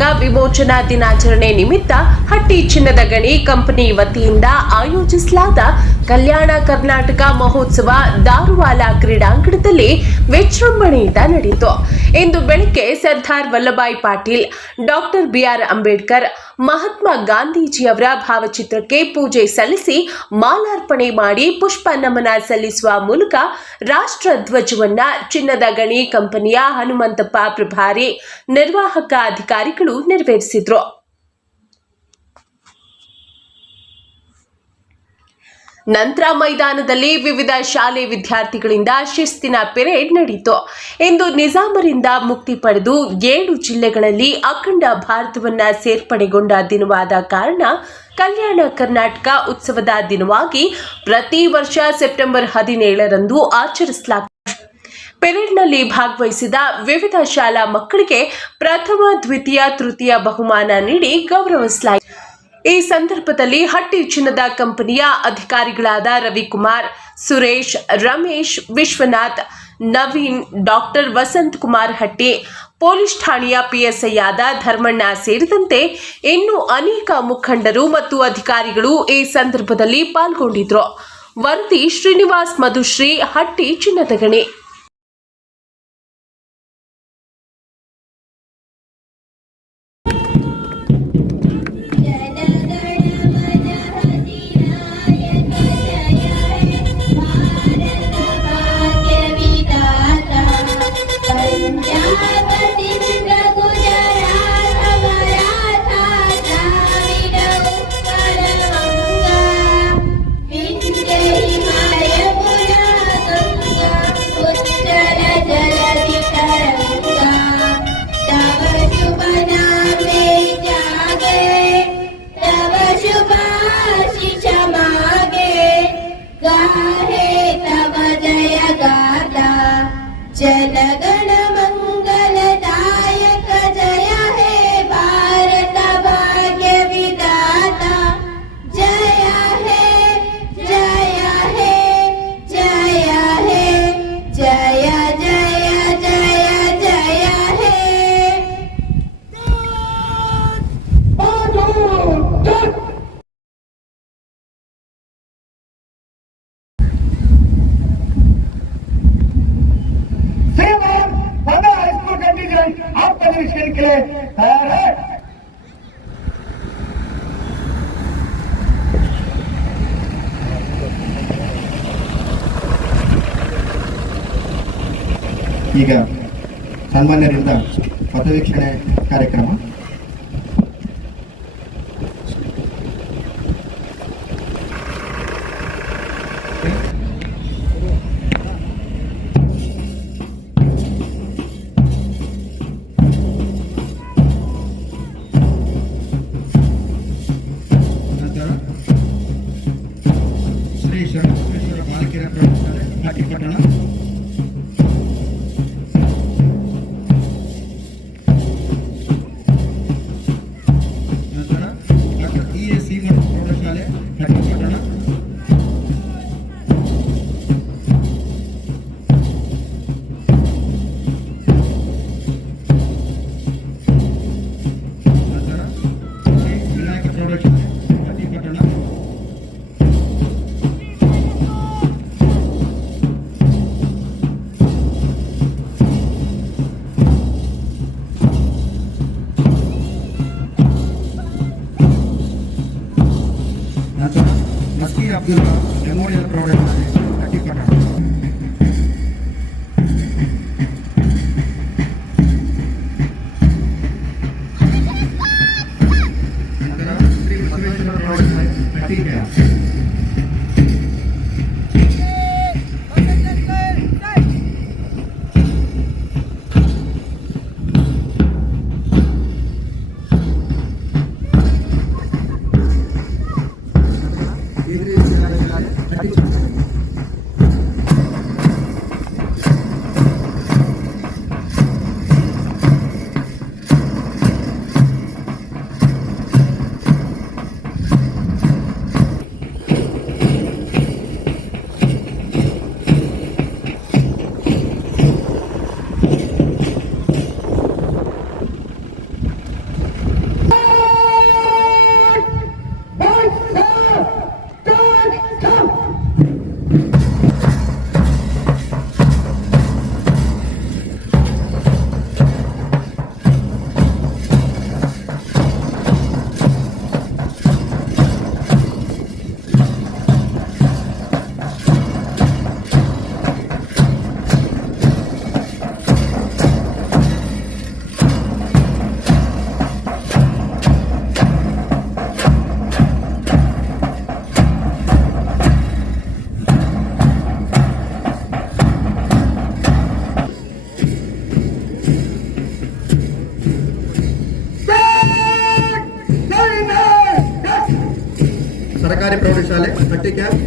ಕರ್ನಾಟಕ ವಿಮೋಚನಾ ದಿನಾಚರಣೆ ನಿಮಿತ್ತ ಹಟ್ಟಿ ಚಿನ್ನದ ಗಣಿ ಕಂಪನಿ ವತಿಯಿಂದ ಆಯೋಜಿಸಲಾದ ಕಲ್ಯಾಣ ಕರ್ನಾಟಕ ಮಹೋತ್ಸವ ದಾರುವಾಲ ಕ್ರೀಡಾಂಗಣದಲ್ಲಿ ವಿಜೃಂಭಣೆಯಿಂದ ನಡೆಯಿತು. ಇಂದು ಬೆಳಗ್ಗೆ ಸರ್ದಾರ್ ವಲ್ಲಭಾಯ್ ಪಾಟೀಲ್, ಡಾಕ್ಟರ್ ಬಿಆರ್ ಅಂಬೇಡ್ಕರ್, ಮಹಾತ್ಮ ಗಾಂಧೀಜಿಯವರ ಭಾವಚಿತ್ರಕ್ಕೆ ಪೂಜೆ ಸಲ್ಲಿಸಿ ಮಾಲಾರ್ಪಣೆ ಮಾಡಿ ಪುಷ್ಪ ನಮನ ಸಲ್ಲಿಸುವ ಮೂಲಕ ರಾಷ್ಟ್ರ ಧ್ವಜವನ್ನ ಚಿನ್ನದ ಗಣಿ ಕಂಪನಿಯ ಹನುಮಂತಪ್ಪ ಪ್ರಭಾರಿ ನಿರ್ವಾಹಕ ಅಧಿಕಾರಿಗಳು ನೆರವೇರಿಸಿದರು. ನಂತರ ಮೈದಾನದಲ್ಲಿ ವಿವಿಧ ಶಾಲೆ ವಿದ್ಯಾರ್ಥಿಗಳಿಂದ ಶಿಸ್ತಿನ ಪೆರೇಡ್ ನಡೆಯಿತು. ಇಂದು ನಿಜಾಮರಿಂದ ಮುಕ್ತಿ ಪಡೆದು 7 ಜಿಲ್ಲೆಗಳಲ್ಲಿ ಅಖಂಡ ಭಾರತವನ್ನ ಸೇರ್ಪಡೆಗೊಂಡ ದಿನವಾದ ಕಾರಣ ಕಲ್ಯಾಣ ಕರ್ನಾಟಕ ಉತ್ಸವದ ದಿನವಾಗಿ ಪ್ರತಿ ವರ್ಷ ಸೆಪ್ಟೆಂಬರ್ 17ರಂದು ಆಚರಿಸಲಾಗುತ್ತದೆ. ಪೆರೇಡ್ನಲ್ಲಿ ಭಾಗವಹಿಸಿದ ವಿವಿಧ ಶಾಲಾ ಮಕ್ಕಳಿಗೆ ಪ್ರಥಮ, ದ್ವಿತೀಯ, ತೃತೀಯ ಬಹುಮಾನ ನೀಡಿ ಗೌರವಿಸಲಾಯಿತು. ಈ ಸಂದರ್ಭದಲ್ಲಿ ಹಟ್ಟಿ ಚಿನ್ನದ ಕಂಪನಿಯ ಅಧಿಕಾರಿಗಳಾದ ರವಿಕುಮಾರ್, ಸುರೇಶ್, ರಮೇಶ್, ವಿಶ್ವನಾಥ್, ನವೀನ್, ಡಾಕ್ಟರ್ ವಸಂತ್ ಕುಮಾರ್ ಹಟ್ಟಿ, ಪೊಲೀಸ್ ಠಾಣೆಯ ಪಿಎಸ್ಐ ಆದ ಧರ್ಮಣ್ಣ ಸೇರಿದಂತೆ ಇನ್ನೂ ಅನೇಕ ಮುಖಂಡರು ಮತ್ತು ಅಧಿಕಾರಿಗಳು ಈ ಸಂದರ್ಭದಲ್ಲಿ ಪಾಲ್ಗೊಂಡಿದ್ದರು. ವರದಿ ಶ್ರೀನಿವಾಸ್ ಮಧುಶ್ರೀ, ಹಟ್ಟಿ ಚಿನ್ನದ ಗಣಿ. जनगण मंगलदायक जय हे भारत भाग्य विधाता जय हे जय हे जय हे जय जय जय जय हे आपका निरीक्षण के लिए तैयार है। ಈಗ ಸನ್ಮಾನ್ಯರಿಂದ ಪಥವೀಕ್ಷಣೆ ಕಾರ್ಯಕ್ರಮ. ಶ್ರೀ ಶರಣಬಸವೇಶ್ವರ ಬಾಲಕಿಯರ ಪ್ರೌಢಶಾಲೆ ಹಟ್ಟಿಪಟ್ಟಣ, ನಂತರ ಡಾಕ್ಟರ್ ಇ.ಎಸ್. ಸೀಮಠ್ ಪ್ರೌಢಶಾಲೆ ಹಟ್ಟಿಪಟ್ಟಣ, ನಂತರ ಶ್ರೀ ವಿನಾಯಕ ಪ್ರೌಢಶಾಲೆ ಹಟ್ಟಿಪಟ್ಟಣ, ನಂತರ ಮಸ್ಕಿ ಅಬ್ದುಲ್ಲಾ ಮೆಮೋರಿಯಲ್ ಪ್ರೌಢಶಾಲೆ ಹಟ್ಟಿಪಟ್ಟಣ, ನಂತರ ಶ್ರೀ ಬಸವೇಶ್ವರ ಪ್ರೌಢಶಾಲೆ ಹಟ್ಟಿಗೆ, ಇದರಿಂದ ಹಟ್ಟಿ ಕ್ಯಾಂಪ್.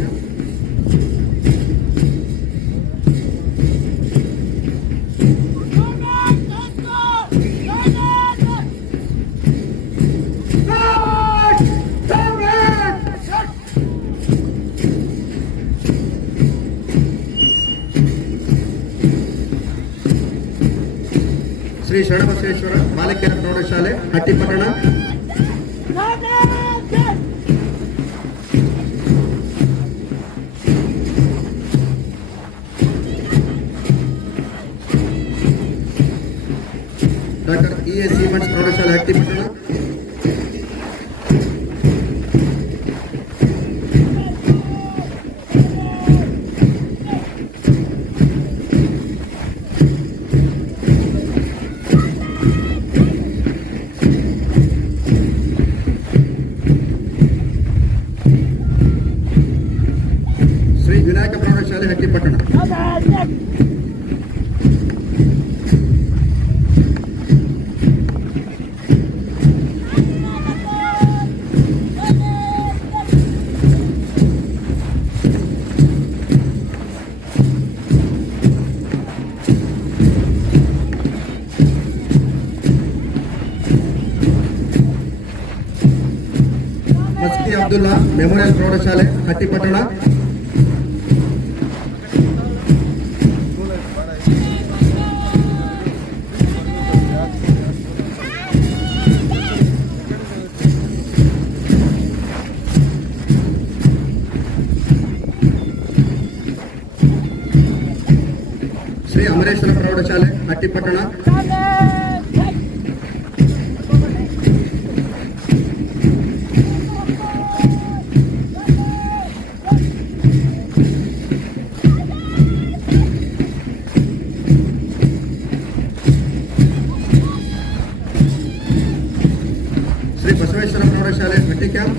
ಶ್ರೀ ಶರಣಬಸವೇಶ್ವರ ಬಾಲಕಿಯರ ಪ್ರೌಢಶಾಲೆ ಹಟ್ಟಿಪಟ್ಟಣ. ಡಾಕ್ಟರ್ EA ಸೀಮನ್ಸ್ ಪ್ರೌಢಶಾಲೆ ಹಟ್ಟಿಪಟ್ಟಣ. ಶ್ರೀ ವಿನಾಯಕ ಪ್ರೌಢಶಾಲೆ ಹಟ್ಟಿಪಟ್ಟಣ. ಮಸ್ಕಿ ಅಬ್ದುಲ್ಲಾ ಮೆಮೋರಿಯಲ್ ಪ್ರೌಢಶಾಲೆ ಹಟ್ಟಿಪಟ್ಟಣ. ಶ್ರೀ ಅಮರೇಶ್ವರ ಪ್ರೌಢಶಾಲೆ ಹಟ್ಟಿಪಟ್ಟಣ. ಶ್ರೀ ಬಸವೇಶ್ವರ ಪ್ರೌಢಶಾಲೆ ಹಟ್ಟಿ ಕ್ಯಾಂಪ್.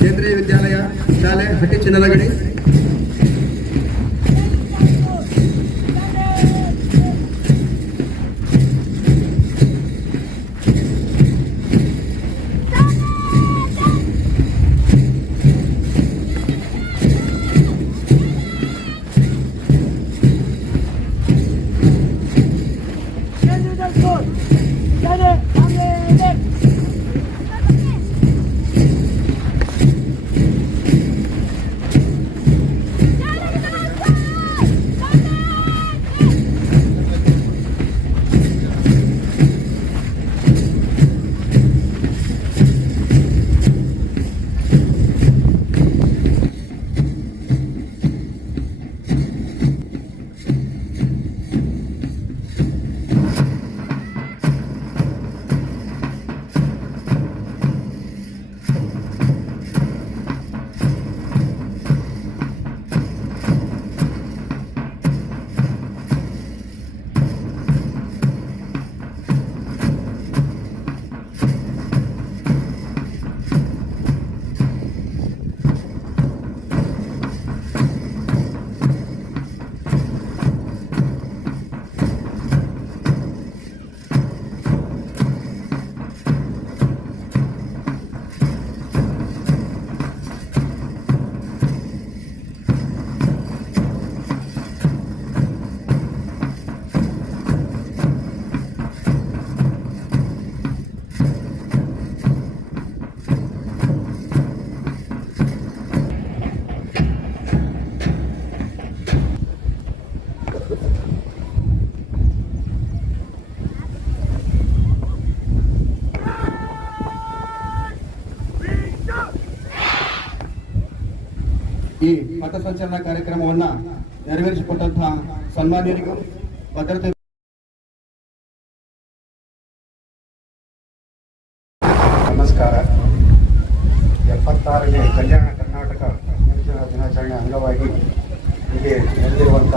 ಕೇಂದ್ರೀಯ ವಿದ್ಯಾಲಯ ಶಾಲೆ ಹಟ್ಟಿ ಚಿನ್ನದಗಡಿ. ಈ ಪಥಸಂಚಲನ ಕಾರ್ಯಕ್ರಮವನ್ನು ನೆರವೇರಿಸಿಕೊಟ್ಟಂತಹ ಸನ್ಮಾನ್ಯರಿಗೂ ಭದ್ರತೆ ನಮಸ್ಕಾರ. 76ನೇ ಕಲ್ಯಾಣ ಕರ್ನಾಟಕ ಯುವಜನ ದಿನಾಚರಣೆ ಅಂಗವಾಗಿ ಇಲ್ಲಿ ನೆರೆದಿರುವಂಥ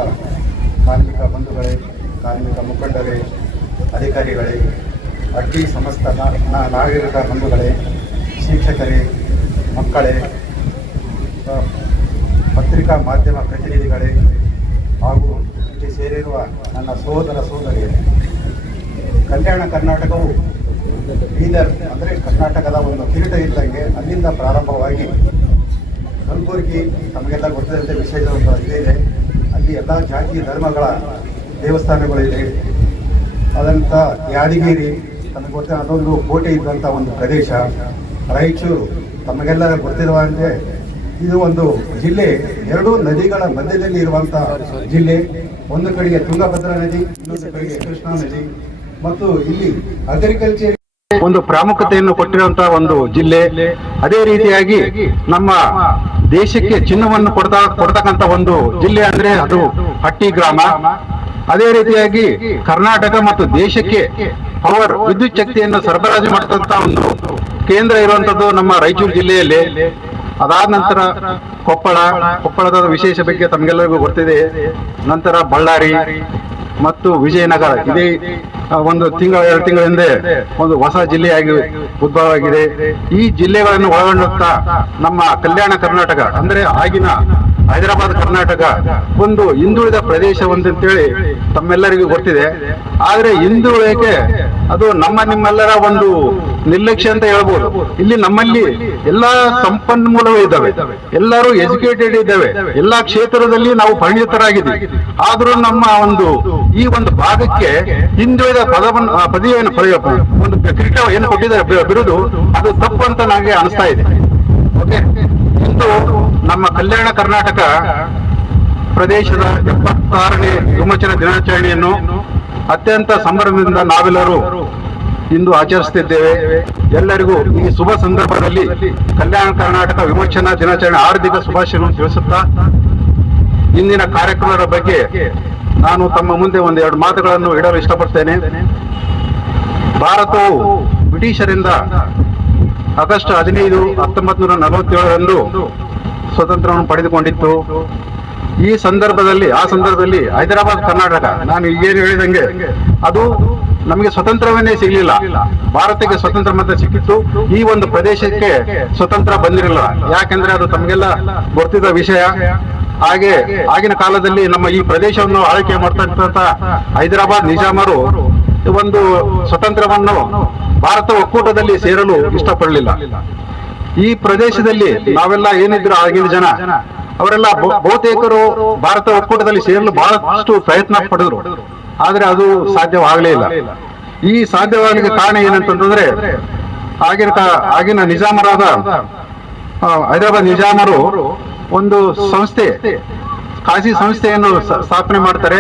ಕಾರ್ಮಿಕ ಬಂಧುಗಳೇ, ಕಾರ್ಮಿಕ ಮುಖಂಡರೇ, ಅಧಿಕಾರಿಗಳೇ ಅಡ್ಡಿ ಸಮಸ್ತ ನಾಗರಿಕ ಬಂಧುಗಳೇ, ಶಿಕ್ಷಕರೇ, ಮಕ್ಕಳೇ, ಪತ್ರಿಕಾ ಮಾಧ್ಯಮ ಪ್ರತಿನಿಧಿಗಳೇ ಹಾಗೂ ಇಲ್ಲಿ ಸೇರಿರುವ ನನ್ನ ಸಹೋದರ ಸಹೋದರಿಯರೇ, ಕಲ್ಯಾಣ ಕರ್ನಾಟಕವು ಬೀದರ್ ಅಂದರೆ ಕರ್ನಾಟಕದ ಒಂದು ಕಿರೀಟ ಇದ್ದಂಗೆ ಅಲ್ಲಿಂದ ಪ್ರಾರಂಭವಾಗಿ ಕಲಬುರಗಿ ತಮಗೆಲ್ಲ ಗೊತ್ತಿದ್ದಂತೆ ವಿಶೇಷ ಒಂದು ಇದೆ. ಅಲ್ಲಿ ಎಲ್ಲ ಜಾತಿ ಧರ್ಮಗಳ ದೇವಸ್ಥಾನಗಳಿದೆ. ಅದಂಥ ಯಾದಗಿರಿ ತಮಗೆ ಗೊತ್ತಿರೋ ಅದೊಂದು ಕೋಟೆ ಇದ್ದಂಥ ಒಂದು ಪ್ರದೇಶ. ರಾಯಚೂರು ತಮಗೆಲ್ಲ ಗೊತ್ತಿರುವಂತೆ ಇದು ಒಂದು ಜಿಲ್ಲೆ, ಎರಡೂ ನದಿಗಳ ಮಧ್ಯದಲ್ಲಿ ಇರುವಂಥ ಜಿಲ್ಲೆ. ಒಂದು ಕಡೆಗೆ ತುಂಗಭದ್ರಾ ನದಿ, ಇನ್ನೊಂದು ಕಡೆಗೆ ಕೃಷ್ಣಾ ನದಿ. ಮತ್ತು ಇಲ್ಲಿ ಅಗ್ರಿಕಲ್ಚರ್ ಒಂದು ಪ್ರಾಮುಖ್ಯತೆಯನ್ನು ಕೊಟ್ಟಿರುವಂತಹ ಒಂದು ಜಿಲ್ಲೆ. ಅದೇ ರೀತಿಯಾಗಿ ನಮ್ಮ ದೇಶಕ್ಕೆ ಚಿನ್ನವನ್ನು ಕೊಡ್ತಕ್ಕಂಥ ಒಂದು ಜಿಲ್ಲೆ ಅಂದ್ರೆ ಅದು ಹಟ್ಟಿ ಗ್ರಾಮ. ಅದೇ ರೀತಿಯಾಗಿ ಕರ್ನಾಟಕ ಮತ್ತು ದೇಶಕ್ಕೆ ಪವರ್ ವಿದ್ಯುತ್ ಶಕ್ತಿಯನ್ನು ಸರಬರಾಜು ಮಾಡತಕ್ಕಂಥ ಒಂದು ಕೇಂದ್ರ ಇರುವಂತದ್ದು ನಮ್ಮ ರಾಯಚೂರು ಜಿಲ್ಲೆಯಲ್ಲಿ. ಅದಾದ ನಂತರ ಕೊಪ್ಪಳದ ವಿಶೇಷ ಬಗ್ಗೆ ತಮಗೆಲ್ಲರಿಗೂ ಗೊತ್ತಿದೆ. ನಂತರ ಬಳ್ಳಾರಿ ಮತ್ತು ವಿಜಯನಗರ ಇದೇ ಒಂದು ಎರಡು ತಿಂಗಳ ಹಿಂದೆ ಒಂದು ಹೊಸ ಜಿಲ್ಲೆಯಾಗಿ ಉದ್ಭವ ಆಗಿದೆ. ಈ ಜಿಲ್ಲೆಗಳನ್ನು ಒಳಗೊಂಡಂತ ನಮ್ಮ ಕಲ್ಯಾಣ ಕರ್ನಾಟಕ ಅಂದ್ರೆ ಆಗಿನ ಹೈದರಾಬಾದ್ ಕರ್ನಾಟಕ ಒಂದು ಹಿಂದುಳಿದ ಪ್ರದೇಶ ಅಂತೇಳಿ ತಮ್ಮೆಲ್ಲರಿಗೂ ಗೊತ್ತಿದೆ. ಆದ್ರೆ ಹಿಂದುಳಿಕೆ ಅದು ನಿಮ್ಮೆಲ್ಲರ ಒಂದು ನಿರ್ಲಕ್ಷ್ಯ ಅಂತ ಹೇಳ್ಬೋದು. ಇಲ್ಲಿ ನಮ್ಮಲ್ಲಿ ಎಲ್ಲಾ ಸಂಪನ್ಮೂಲಗಳು ಇದ್ದಾವೆ, ಎಲ್ಲರೂ ಎಜುಕೇಟೆಡ್ ಇದ್ದಾವೆ, ಎಲ್ಲಾ ಕ್ಷೇತ್ರದಲ್ಲಿ ನಾವು ಪರಿಣಿತರಾಗಿದ್ದೀವಿ. ಆದ್ರೂ ನಮ್ಮ ಈ ಒಂದು ಭಾಗಕ್ಕೆ ಹಿಂದುಳಿದ ಪದವಿಯನ್ನು ಒಂದು ಕಿರೀಟ ಏನು ಕೊಟ್ಟಿದ್ದಾರೆ ಬಿರುದು, ಅದು ತಪ್ಪು ಅಂತ ನನಗೆ ಅನಿಸ್ತಾ ಇದೆ. ಓಕೆ, ಇಂದು ನಮ್ಮ ಕಲ್ಯಾಣ ಕರ್ನಾಟಕ ಪ್ರದೇಶದ 76ನೇ ವಿಮೋಚನಾ ದಿನಾಚರಣೆಯನ್ನು ಅತ್ಯಂತ ಸಂಭ್ರಮದಿಂದ ನಾವೆಲ್ಲರೂ ಇಂದು ಆಚರಿಸುತ್ತಿದ್ದೇವೆ. ಎಲ್ಲರಿಗೂ ಈ ಶುಭ ಸಂದರ್ಭದಲ್ಲಿ ಕಲ್ಯಾಣ ಕರ್ನಾಟಕ ವಿಮೋಚನಾ ದಿನಾಚರಣೆ ಹಾರ್ದಿಕ ಶುಭಾಶಯಗಳನ್ನು ತಿಳಿಸುತ್ತಾ, ಇಂದಿನ ಕಾರ್ಯಕ್ರಮದ ಬಗ್ಗೆ ನಾನು ತಮ್ಮ ಮುಂದೆ ಒಂದೆರಡು ಮಾತುಗಳನ್ನು ಇಡಲು ಇಷ್ಟಪಡ್ತೇನೆ. ಭಾರತವು ಬ್ರಿಟಿಷರಿಂದ ಆಗಸ್ಟ್ 15, 1947ರಂದು ಸ್ವತಂತ್ರವನ್ನು ಪಡೆದುಕೊಂಡಿತ್ತು. ಆ ಸಂದರ್ಭದಲ್ಲಿ ಹೈದರಾಬಾದ್ ಕರ್ನಾಟಕ, ನಾನು ಈಗೇನು ಹೇಳಿದಂಗೆ, ಅದು ನಮಗೆ ಸ್ವತಂತ್ರವನ್ನೇ ಸಿಗಲಿಲ್ಲ. ಭಾರತಕ್ಕೆ ಸ್ವತಂತ್ರ ಮಾತ್ರ ಸಿಕ್ಕಿತ್ತು, ಈ ಒಂದು ಪ್ರದೇಶಕ್ಕೆ ಸ್ವತಂತ್ರ ಬಂದಿರಲಿಲ್ಲ. ಯಾಕೆಂದ್ರೆ ಅದು ತಮಗೆಲ್ಲ ಗೊತ್ತಿದ್ದ ವಿಷಯ. ಹಾಗೆ ಆಗಿನ ಕಾಲದಲ್ಲಿ ನಮ್ಮ ಈ ಪ್ರದೇಶವನ್ನು ಆಳ್ವಿಕೆ ಮಾಡ್ತಕ್ಕಂಥ ಹೈದರಾಬಾದ್ ನಿಜಾಮರು ಒಂದು ಸ್ವತಂತ್ರವನ್ನು ಭಾರತ ಒಕ್ಕೂಟದಲ್ಲಿ ಸೇರಲು ಇಷ್ಟಪಡಲಿಲ್ಲ. ಈ ಪ್ರದೇಶದಲ್ಲಿ ನಾವೆಲ್ಲ ಏನಿದ್ರು ಆಗಿನ ಜನ, ಅವರೆಲ್ಲ ಬಹುತೇಕರು ಭಾರತ ಒಕ್ಕೂಟದಲ್ಲಿ ಸೇರಲು ಬಹಳಷ್ಟು ಪ್ರಯತ್ನ ಪಡೆದ್ರು. ಆದ್ರೆ ಅದು ಸಾಧ್ಯವಾಗಲೇ ಇಲ್ಲ. ಈ ಸಾಧ್ಯವಾಗಲಿಕ್ಕೆ ಕಾರಣ ಏನಂತಂದ್ರೆ, ಆಗಿನ ನಿಜಾಮರಾದ ಹೈದರಾಬಾದ್ ನಿಜಾಮರು ಒಂದು ಸಂಸ್ಥೆ, ಖಾಸಗಿ ಸಂಸ್ಥೆಯನ್ನು ಸ್ಥಾಪನೆ ಮಾಡ್ತಾರೆ.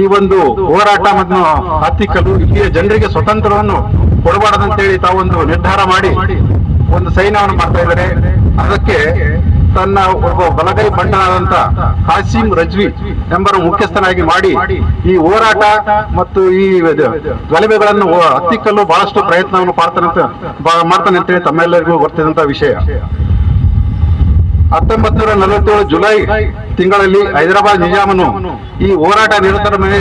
ಈ ಒಂದು ಹೋರಾಟ ಮತ್ತು ಹತ್ತಿಕ್ಕಲು ಇಲ್ಲಿಯ ಜನರಿಗೆ ಸ್ವತಂತ್ರವನ್ನು ಕೊಡಬಾರದಂತೇಳಿ ತಾವೊಂದು ನಿರ್ಧಾರ ಮಾಡಿ ಒಂದು ಸೈನ್ಯವನ್ನು ಮಾಡ್ತಾ ಇದ್ದಾರೆ. ಅದಕ್ಕೆ ತನ್ನ ಒಬ್ಬ ಬಲಗೈ ಬಂಟನಾದಂತ ಕಾಸಿಂ ರಜ್ವಿ ಎಂಬರ ಮುಖ್ಯಸ್ಥನಾಗಿ ಮಾಡಿ ಈ ಹೋರಾಟ ಮತ್ತು ಈ ಗಲಭೆಗಳನ್ನು ಹತ್ತಿಕ್ಕಲು ಬಹಳಷ್ಟು ಪ್ರಯತ್ನವನ್ನು ಮಾಡ್ತಾನೆ ಅಂತೇಳಿ ತಮ್ಮೆಲ್ಲರಿಗೂ ಗೊತ್ತಿದ್ದಂತ ವಿಷಯ. 1947 ಜುಲೈ ತಿಂಗಳಲ್ಲಿ ಹೈದರಾಬಾದ್ ನಿಜಾಮನು ಈ ಹೋರಾಟ ನಿರತರ ಮೇಲೆ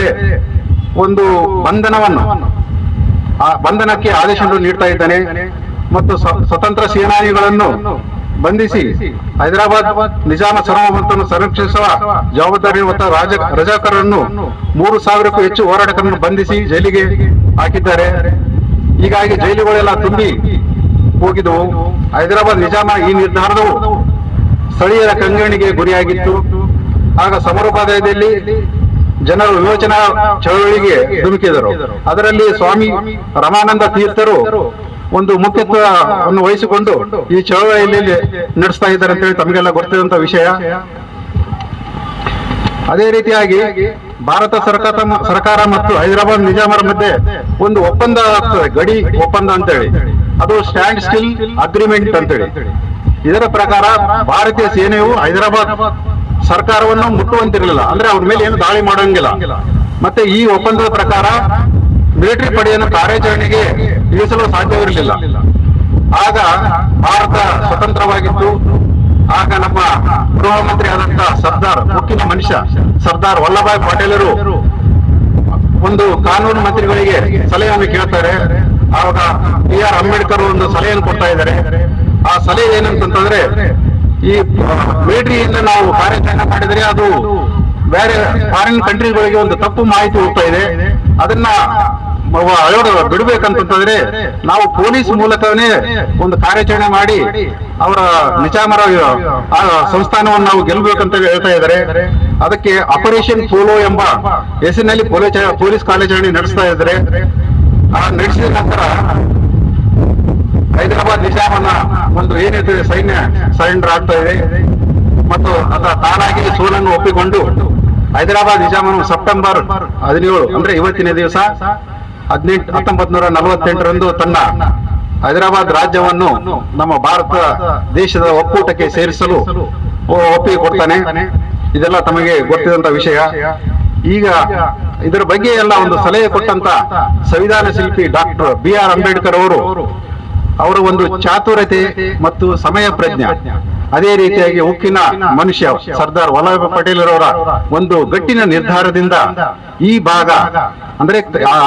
ಒಂದು ಬಂಧನಕ್ಕೆ ಆದೇಶವನ್ನು ನೀಡ್ತಾ ಇದ್ದಾನೆ ಮತ್ತು ಸ್ವತಂತ್ರ ಸೇನಾನಿಗಳನ್ನು ಬಂಧಿಸಿ ಹೈದರಾಬಾದ್ ನಿಜಾಮ ಸಾರ್ವಭೌಮತ್ವವನ್ನು ಸಂರಕ್ಷಿಸುವ ಜವಾಬ್ದಾರಿ ಹೊತ್ತ ರಜಾಕರನ್ನು 3,000ಕ್ಕೂ ಹೆಚ್ಚು ಹೋರಾಟಗಾರರನ್ನು ಬಂಧಿಸಿ ಜೈಲಿಗೆ ಹಾಕಿದ್ದಾರೆ. ಹೀಗಾಗಿ ಜೈಲುಗಳೆಲ್ಲ ತುಂಬಿ ಹೋಗಿದ್ದವು. ಹೈದರಾಬಾದ್ ನಿಜಾಮ ಈ ನಿರ್ಧಾರವು ಸ್ಥಳೀಯರ ಕಂಗಣಿಗೆ ಗುರಿಯಾಗಿತ್ತು. ಆಗ ಸಮರೋಪಾಧ್ಯಾಯದಲ್ಲಿ ಜನರು ವಿಮೋಚನಾ ಚಳವಳಿಗೆ ಧುಮುಕಿದರು. ಅದರಲ್ಲಿ ಸ್ವಾಮಿ ರಮಾನಂದ ತೀರ್ಥರು ಒಂದು ಮುಖ್ಯತ್ವವನ್ನು ವಹಿಸಿಕೊಂಡು ಈ ಚಳವಳಿಯಲ್ಲಿ ನಡೆಸ್ತಾ ಇದ್ದಾರೆ ಅಂತ ಹೇಳಿ ತಮಗೆಲ್ಲ ಗೊತ್ತಿರುವಂತಹ ವಿಷಯ. ಅದೇ ರೀತಿಯಾಗಿ ಭಾರತ ಸರ್ಕಾರ ಮತ್ತು ಹೈದರಾಬಾದ್ ನಿಜಾಮರ ಮಧ್ಯೆ ಒಂದು ಒಪ್ಪಂದ ಆಗ್ತದೆ, ಗಡಿ ಒಪ್ಪಂದ ಅಂತೇಳಿ. ಅದು ಸ್ಟ್ಯಾಂಡ್ ಸ್ಟಿಲ್ ಅಗ್ರಿಮೆಂಟ್ ಅಂತೇಳಿ. ಇದರ ಪ್ರಕಾರ ಭಾರತೀಯ ಸೇನೆಯು ಹೈದರಾಬಾದ್ ಸರ್ಕಾರವನ್ನು ಮುಟ್ಟುವಂತಿರಲಿಲ್ಲ, ಅಂದ್ರೆ ಅವ್ರ ಮೇಲೆ ಏನು ದಾಳಿ ಮಾಡಂಗಿಲ್ಲ. ಮತ್ತೆ ಈ ಒಪ್ಪಂದದ ಪ್ರಕಾರ ಮಿಲಿಟರಿ ಪಡೆಯನ್ನು ಕಾರ್ಯಾಚರಣೆಗೆ ಇಳಿಸಲು ಸಾಧ್ಯವಿರಲಿಲ್ಲ. ಆಗ ಭಾರತ ಸ್ವತಂತ್ರವಾಗಿತ್ತು. ಆಗ ನಮ್ಮ ಗೃಹ ಮಂತ್ರಿ ಆದಂತಹ ಉಕ್ಕಿನ ಮನುಷ್ಯ ಸರ್ದಾರ್ ವಲ್ಲಭಾಯ್ ಪಟೇಲರು ಒಂದು ಕಾನೂನು ಮಂತ್ರಿಗಳಿಗೆ ಸಲಹೆಯನ್ನು ಕೇಳ್ತಾರೆ. ಆವಾಗ BR ಅಂಬೇಡ್ಕರ್ ಒಂದು ಸಲಹೆಯನ್ನು ಕೊಡ್ತಾ ಇದ್ದಾರೆ. ಆ ಸಲಹೆ ಏನಂತಂದ್ರೆ, ಈ ಮಿಲಿಟರಿಯಿಂದ ನಾವು ಕಾರ್ಯಾಚರಣೆ ಮಾಡಿದರೆ ಅದು ಬೇರೆ ಫಾರಿನ್ ಕಂಟ್ರಿಗಳಿಗೆ ಒಂದು ತಪ್ಪು ಮಾಹಿತಿ ಹೋಗ್ತಾ ಇದೆ. ಅದನ್ನ ಬಿಡ್ಬೇಕಂತಂದ್ರೆ ನಾವು ಪೊಲೀಸ್ ಮೂಲಕನೇ ಒಂದು ಕಾರ್ಯಾಚರಣೆ ಮಾಡಿ ಅವರ ನಿಜಾಮರ ಆ ಸಂಸ್ಥಾನವನ್ನು ನಾವು ಗೆಲ್ಲಬೇಕಂತ ಹೇಳ್ತಾ ಇದ್ದಾರೆ. ಅದಕ್ಕೆ ಆಪರೇಷನ್ ಪೋಲೋ ಎಂಬ ಹೆಸರಿನಲ್ಲಿ ಪೊಲೀಸ್ ಕಾರ್ಯಾಚರಣೆ ನಡೆಸ್ತಾ ಇದ್ದಾರೆ. ನಡೆಸಿದ ನಂತರ ಹೈದರಾಬಾದ್ ನಿಜಾಮನ ಒಂದು ಏನಿದೆ ಸೈನ್ಯ ಸರೆಂಡರ್ ಆಗ್ತಾ ಇದೆ ಮತ್ತು ಅದರ ತಾನಾಗಿ ಸೋಲನ್ನು ಒಪ್ಪಿಕೊಂಡು ಹೈದರಾಬಾದ್ ನಿಜಾಮನು ಸೆಪ್ಟೆಂಬರ್ 17 ಅಂದ್ರೆ ಇವತ್ತಿನ ದಿವಸ 1948ರಂದು ತನ್ನ ಹೈದರಾಬಾದ್ ರಾಜ್ಯವನ್ನು ನಮ್ಮ ಭಾರತ ದೇಶದ ಒಕ್ಕೂಟಕ್ಕೆ ಸೇರಿಸಲು ಒಪ್ಪಿಗೆ ಕೊಡ್ತಾನೆ. ಇದೆಲ್ಲ ತಮಗೆ ಗೊತ್ತಿದಂತ ವಿಷಯ. ಈಗ ಇದರ ಬಗ್ಗೆ ಎಲ್ಲ ಒಂದು ಸಲಹೆ ಕೊಟ್ಟಂತ ಸಂವಿಧಾನ ಶಿಲ್ಪಿ ಡಾಕ್ಟರ್ BR ಅಂಬೇಡ್ಕರ್ ಅವರ ಒಂದು ಚಾತುರತೆ ಮತ್ತು ಸಮಯ ಪ್ರಜ್ಞೆ, ಅದೇ ರೀತಿಯಾಗಿ ಉಕ್ಕಿನ ಮನುಷ್ಯ ಸರ್ದಾರ್ ವಲ್ಲಭಭಾಯಿ ಪಟೇಲರವರ ಒಂದು ಗಟ್ಟಿನ ನಿರ್ಧಾರದಿಂದ ಈ ಭಾಗ ಅಂದ್ರೆ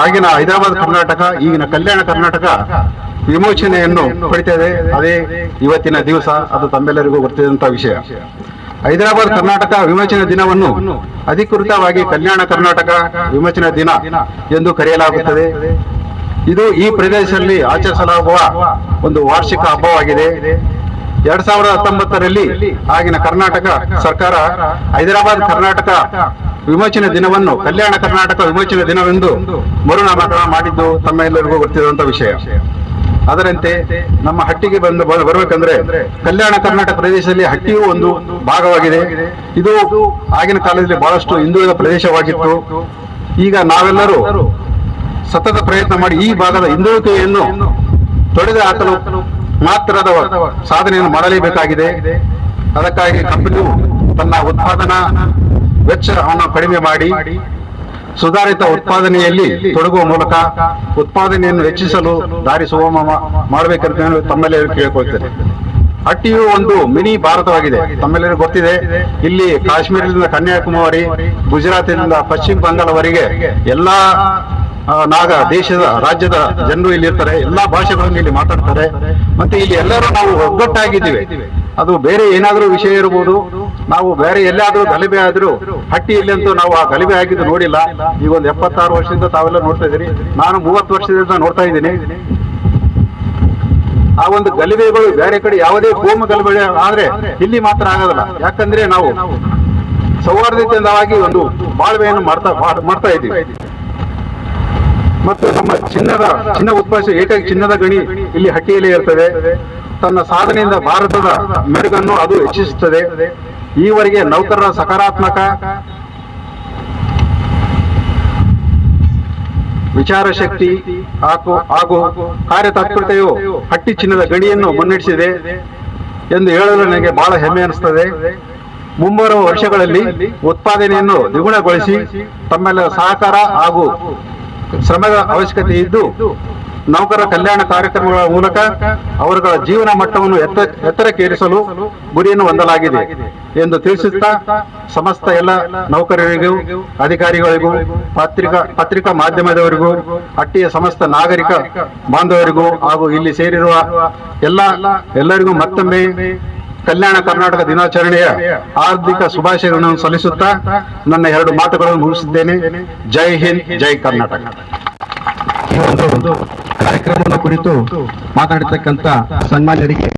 ಆಗಿನ ಹೈದರಾಬಾದ್ ಕರ್ನಾಟಕ, ಈಗಿನ ಕಲ್ಯಾಣ ಕರ್ನಾಟಕ ವಿಮೋಚನೆಯನ್ನು ಪಡಿತಾ ಇದೆ. ಅದೇ ಇವತ್ತಿನ ದಿವಸ. ಅದು ತಮ್ಮೆಲ್ಲರಿಗೂ ಗೊತ್ತಿದಂತ ವಿಷಯ. ಹೈದರಾಬಾದ್ ಕರ್ನಾಟಕ ವಿಮೋಚನಾ ದಿನವನ್ನು ಅಧಿಕೃತವಾಗಿ ಕಲ್ಯಾಣ ಕರ್ನಾಟಕ ವಿಮೋಚನಾ ದಿನ ಎಂದು ಕರೆಯಲಾಗುತ್ತದೆ. ಇದು ಈ ಪ್ರದೇಶದಲ್ಲಿ ಆಚರಿಸಲಾಗುವ ಒಂದು ವಾರ್ಷಿಕ ಹಬ್ಬವಾಗಿದೆ. 2019ರಲ್ಲಿ ಆಗಿನ ಕರ್ನಾಟಕ ಸರ್ಕಾರ ಹೈದರಾಬಾದ್ ಕರ್ನಾಟಕ ವಿಮೋಚನಾ ದಿನವನ್ನು ಕಲ್ಯಾಣ ಕರ್ನಾಟಕ ವಿಮೋಚನಾ ದಿನವೆಂದು ಮರುನಾಮಕರಣ ಮಾಡಿದ್ದು ತಮ್ಮೆಲ್ಲರಿಗೂ ಗೊತ್ತಿರುವಂತ ವಿಷಯ. ಅದರಂತೆ ನಮ್ಮ ಹಟ್ಟಿಗೆ ಬರಬೇಕಂದ್ರೆ ಕಲ್ಯಾಣ ಕರ್ನಾಟಕ ಪ್ರದೇಶದಲ್ಲಿ ಹಟ್ಟಿಯೂ ಒಂದು ಭಾಗವಾಗಿದೆ. ಇದು ಆಗಿನ ಕಾಲದಲ್ಲಿ ಬಹಳಷ್ಟು ಹಿಂದುಳಿದ ಪ್ರದೇಶವಾಗಿತ್ತು. ಈಗ ನಾವೆಲ್ಲರೂ ಸತತ ಪ್ರಯತ್ನ ಮಾಡಿ ಈ ಭಾಗದ ಹಿಂದುಳಿಕೆಯನ್ನು ತೊಡೆದು ಹಾಕಲು ಮಾತ್ರದ ಸಾಧನೆಯನ್ನು ಮಾಡಲೇಬೇಕಾಗಿದೆ. ಅದಕ್ಕಾಗಿ ಕಂಪನಿಯು ತನ್ನ ಉತ್ಪಾದನಾ ವೆಚ್ಚವನ್ನು ಕಡಿಮೆ ಮಾಡಿ ಸುಧಾರಿತ ಉತ್ಪಾದನೆಯಲ್ಲಿ ತೊಡಗುವ ಮೂಲಕ ಉತ್ಪಾದನೆಯನ್ನು ಹೆಚ್ಚಿಸಲು ದಾರಿ ಸುಗಮ ಮಾಡಬೇಕಂತ ತಮ್ಮಲ್ಲಿ ಕೇಳಿಕೊಳ್ತೇನೆ. ಹಟ್ಟಿಯು ಒಂದು ಮಿನಿ ಭಾರತವಾಗಿದೆ. ತಮ್ಮೆಲ್ಲರಿಗೂ ಗೊತ್ತಿದೆ, ಇಲ್ಲಿ ಕಾಶ್ಮೀರದಿಂದ ಕನ್ಯಾಕುಮಾರಿ, ಗುಜರಾತಿನಿಂದ ಪಶ್ಚಿಮ ಬಂಗಾಳವರೆಗೆ ಎಲ್ಲಾ ದೇಶದ ರಾಜ್ಯದ ಜನರು ಇಲ್ಲಿ ಇರ್ತಾರೆ. ಎಲ್ಲಾ ಭಾಷೆಗಳನ್ನು ಇಲ್ಲಿ ಮಾತಾಡ್ತಾರೆ. ಮತ್ತೆ ಇಲ್ಲಿ ಎಲ್ಲರೂ ನಾವು ಒಗ್ಗಟ್ಟಾಗಿದ್ದೀವಿ. ಅದು ಬೇರೆ ಏನಾದ್ರೂ ವಿಷಯ ಇರಬಹುದು. ನಾವು ಬೇರೆ ಎಲ್ಲಾದ್ರೂ ಗಲಭೆ ಆದ್ರೂ ಹಟ್ಟಿಯಲ್ಲಿ ಅಂತೂ ನಾವು ಆ ಗಲಭೆ ಆಗಿದ್ದು ನೋಡಿಲ್ಲ. ಈಗ ಒಂದು 76 ವರ್ಷದಿಂದ ತಾವೆಲ್ಲ ನೋಡ್ತಾ ಇದ್ದೀರಿ. ನಾನು 30 ವರ್ಷದಿಂದ ನೋಡ್ತಾ ಇದ್ದೀನಿ. ಆ ಒಂದು ಗಲಭೆಗಳು ಬೇರೆ ಕಡೆ ಯಾವುದೇ ಕೋಮ ಗಲಭೆ ಆದ್ರೆ ಇಲ್ಲಿ ಮಾತ್ರ ಆಗೋದಿಲ್ಲ. ಯಾಕಂದ್ರೆ ನಾವು ಸೌಹಾರ್ದತೆಯಿಂದವಾಗಿ ಒಂದು ಬಾಳ್ವೆಯನ್ನು ಮಾಡ್ತಾ ಇದ್ದೀವಿ. ಮತ್ತು ನಮ್ಮ ಚಿನ್ನ ಉತ್ಪಾದಿಸುವ ಏಕೈಕ ಚಿನ್ನದ ಗಣಿ ಇಲ್ಲಿ ಹಟ್ಟಿಯಲ್ಲಿ ಇರ್ತದೆ. ತನ್ನ ಸಾಧನೆಯಿಂದ ಭಾರತದ ಮೆರುಗನ್ನು ಅದು ಹೆಚ್ಚಿಸುತ್ತದೆ. ಈವರೆಗೆ ನೌಕರರ ಸಕಾರಾತ್ಮಕ ವಿಚಾರ ಶಕ್ತಿ ಹಾಗೂ ಕಾರ್ಯತತ್ಪರತೆಯು ಹಟ್ಟಿ ಚಿನ್ನದ ಗಣಿಯನ್ನು ಮುನ್ನಡೆಸಿದೆ ಎಂದು ಹೇಳಲು ನನಗೆ ಬಹಳ ಹೆಮ್ಮೆ ಅನಿಸ್ತದೆ. ಮುಂಬರುವ ವರ್ಷಗಳಲ್ಲಿ ಉತ್ಪಾದನೆಯನ್ನು ದ್ವಿಗುಣಗೊಳಿಸಿ ತಮ್ಮೆಲ್ಲ ಸಹಕಾರ ಹಾಗೂ ಶ್ರಮದ ಅವಶ್ಯಕತೆ ಇದ್ದು ನೌಕರರ ಕಲ್ಯಾಣ ಕಾರ್ಯಕ್ರಮಗಳ ಮೂಲಕ ಅವರುಗಳ ಜೀವನ ಮಟ್ಟವನ್ನು ಎತ್ತರಕ್ಕೇರಿಸಲು ಗುರಿಯನ್ನು ಹೊಂದಲಾಗಿದೆ ಎಂದು ತಿಳಿಸುತ್ತಾ ಸಮಸ್ತ ಎಲ್ಲ ನೌಕರರಿಗೂ, ಅಧಿಕಾರಿಗಳಿಗೂ, ಪತ್ರಿಕಾ ಮಾಧ್ಯಮದವರಿಗೂ, ಹಟ್ಟಿಯ ಸಮಸ್ತ ನಾಗರಿಕ ಬಾಂಧವರಿಗೂ ಹಾಗೂ ಇಲ್ಲಿ ಸೇರಿರುವ ಎಲ್ಲರಿಗೂ ಮತ್ತೊಮ್ಮೆ ಕಲ್ಯಾಣ ಕರ್ನಾಟಕ ದಿನಾಚರಣೆಯ ಹಾರ್ದಿಕ ಶುಭಾಶಯಗಳನ್ನು ಸಲ್ಲಿಸುತ್ತಾ ನನ್ನ 2 ಮಾತುಗಳನ್ನು ಮುಗಿಸಿದ್ದೇನೆ. ಜೈ ಹಿಂದ್, ಜೈ ಕರ್ನಾಟಕ. ಈ ಒಂದು ಕಾರ್ಯಕ್ರಮದ ಕುರಿತು ಮಾತಾಡತಕ್ಕಂತ ಸನ್ಮಾನ್ಯರಿಗೆ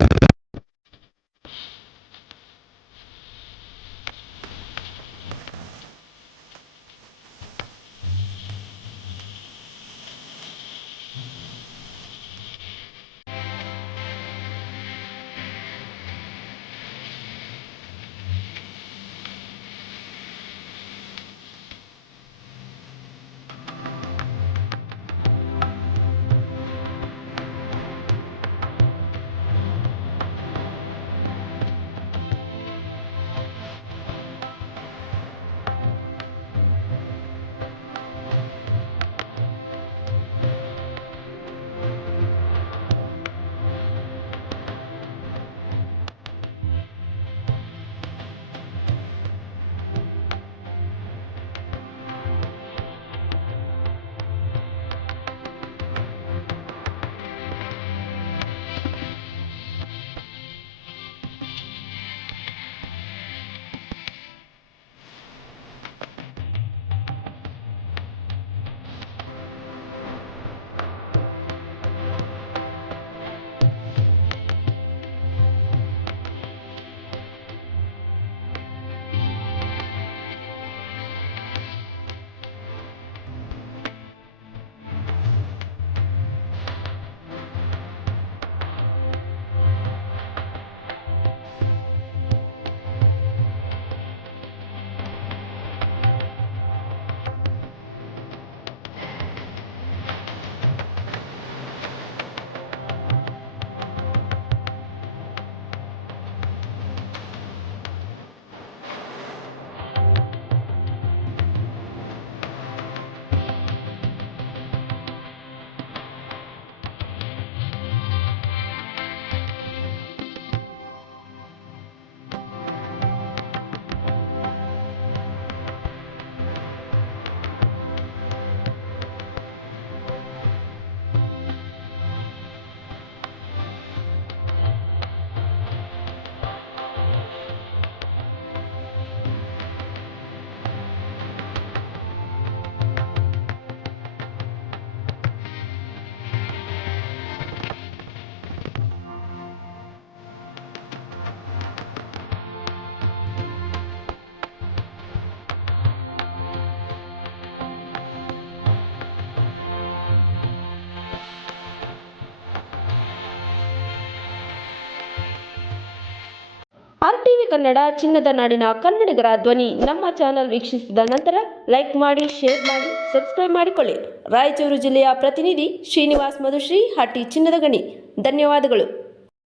RTV ಕನ್ನಡ ಚಿನ್ನದ ನಾಡಿನ ಕನ್ನಡಿಗರ ಧ್ವನಿ. ನಮ್ಮ ಚಾನಲ್ ವೀಕ್ಷಿಸಿದ ನಂತರ ಲೈಕ್ ಮಾಡಿ, ಶೇರ್ ಮಾಡಿ, ಸಬ್ಸ್ಕ್ರೈಬ್ ಮಾಡಿಕೊಳ್ಳಿ. ರಾಯಚೂರು ಜಿಲ್ಲೆಯ ಪ್ರತಿನಿಧಿ ಶ್ರೀನಿವಾಸ್ ಮಧುಶ್ರೀ, ಹಟ್ಟಿ ಚಿನ್ನದ ಗಣಿ. ಧನ್ಯವಾದಗಳು.